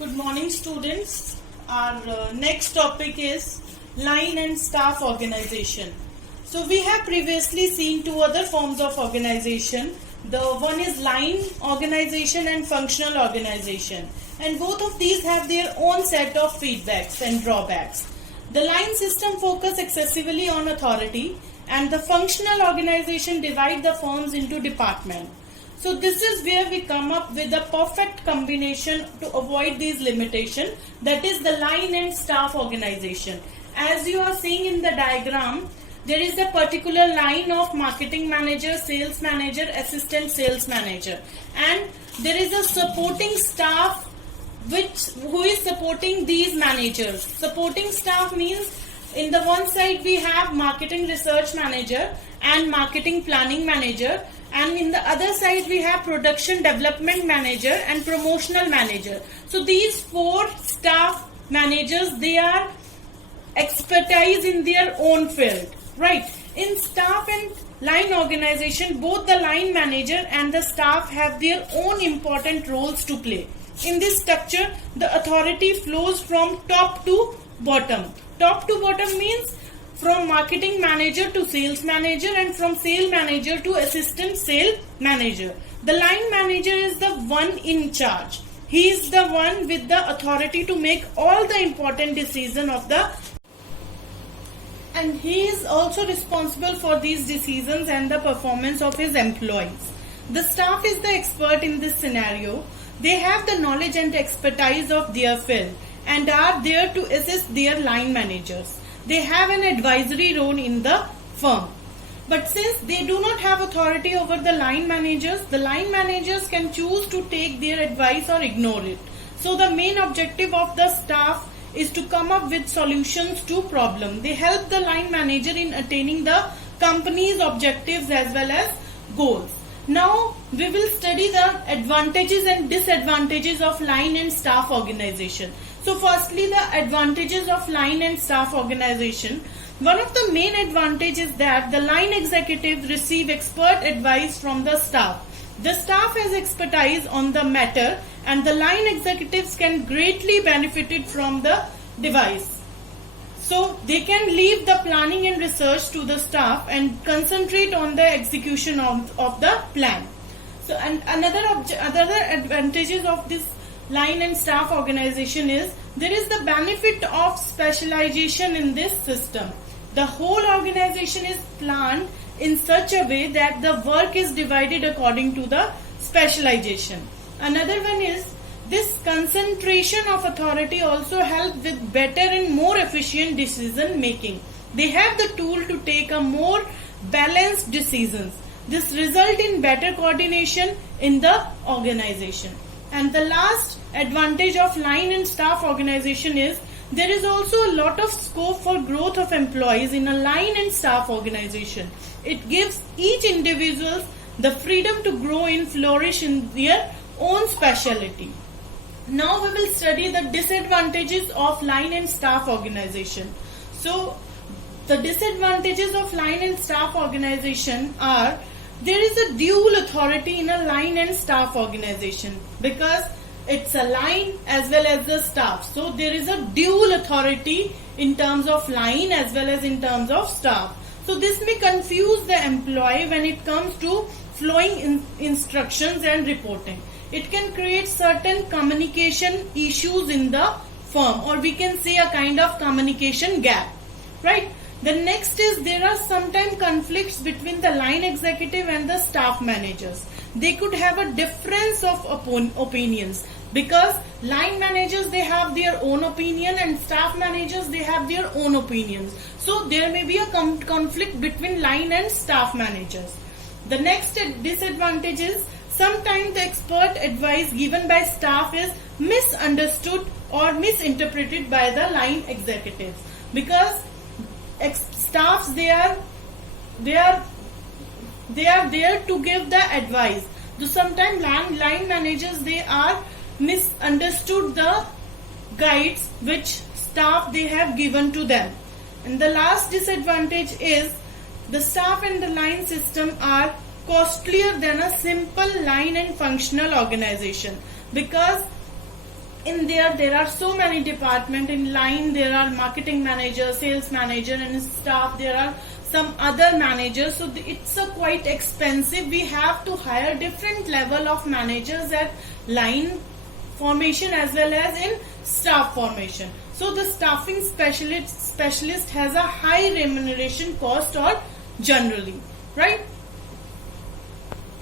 Good morning, students. Our next topic is line and staff organization. So we have previously seen two other forms of organization. The one is line organization and functional organization, and both of these have their own set of feedbacks and drawbacks. The line system focus excessively on authority, and the functional organization divide the firms into departments. So this is where we come up with a perfect combination to avoid these limitations, that is the line and staff organization. As you are seeing in the diagram, there is a particular line of marketing manager, sales manager, assistant sales manager, and there is a supporting staff who is supporting these managers. Supporting staff means in the one side we have marketing research manager and marketing planning manager, and in the other side we have production development manager and promotional manager. So these four staff managers, they are expertise in their own field, right? In staff and line organization, both the line manager and the staff have their own important roles to play. In this structure, the authority flows from top to bottom. Top to bottom means from marketing manager to sales manager, and from sale manager to assistant sale manager. The line manager is the one in charge. He is the one with the authority to make all the important decisions of the, and he is also responsible for these decisions and the performance of his employees. The staff is the expert in this scenario. They have the knowledge and expertise of their field and are there to assist their line managers. They have an advisory role in the firm. But since they do not have authority over the line managers can choose to take their advice or ignore it. So the main objective of the staff is to come up with solutions to problems. They help the line manager in attaining the company's objectives as well as goals. Now we will study the advantages and disadvantages of line and staff organization. So firstly, the advantages of line and staff organization. One of the main advantages is that the line executives receive expert advice from the staff. The staff has expertise on the matter and the line executives can greatly benefit from the device. So they can leave the planning and research to the staff and concentrate on the execution of the plan. So and other advantages of this line and staff organization is there is the benefit of specialization in this system. The whole organization is planned in such a way that the work is divided according to the specialization. Another one is this concentration of authority also helps with better and more efficient decision making. They have the tool to take a more balanced decisions. This result in better coordination in the organization. And the last advantage of line and staff organization is there is also a lot of scope for growth of employees in a line and staff organization. It gives each individual the freedom to grow and flourish in their own specialty. Now we will study the disadvantages of line and staff organization. So the disadvantages of line and staff organization are there is a dual authority in a line and staff organization because it's a line as well as the staff. So there is a dual authority in terms of line as well as in terms of staff. So this may confuse the employee when it comes to flowing instructions and reporting. It can create certain communication issues in the firm, or we can say a kind of communication gap, right? The next is there are sometimes conflicts between the line executive and the staff managers. They could have a difference of opinions because line managers, they have their own opinion and staff managers, they have their own opinions. So there may be a conflict between line and staff managers. The next disadvantage is sometimes the expert advice given by staff is misunderstood or misinterpreted by the line executives because staffs they are there to give the advice. So sometimes line managers they are misunderstood the guides which staff they have given to them. And the last disadvantage is the staff and the line system are costlier than a simple line and functional organization because in there are so many departments. In line there are marketing manager, sales manager, and staff there are some other managers. So it's a quite expensive. We have to hire different level of managers at line formation as well as in staff formation. So the staffing specialist has a high remuneration cost or generally, right?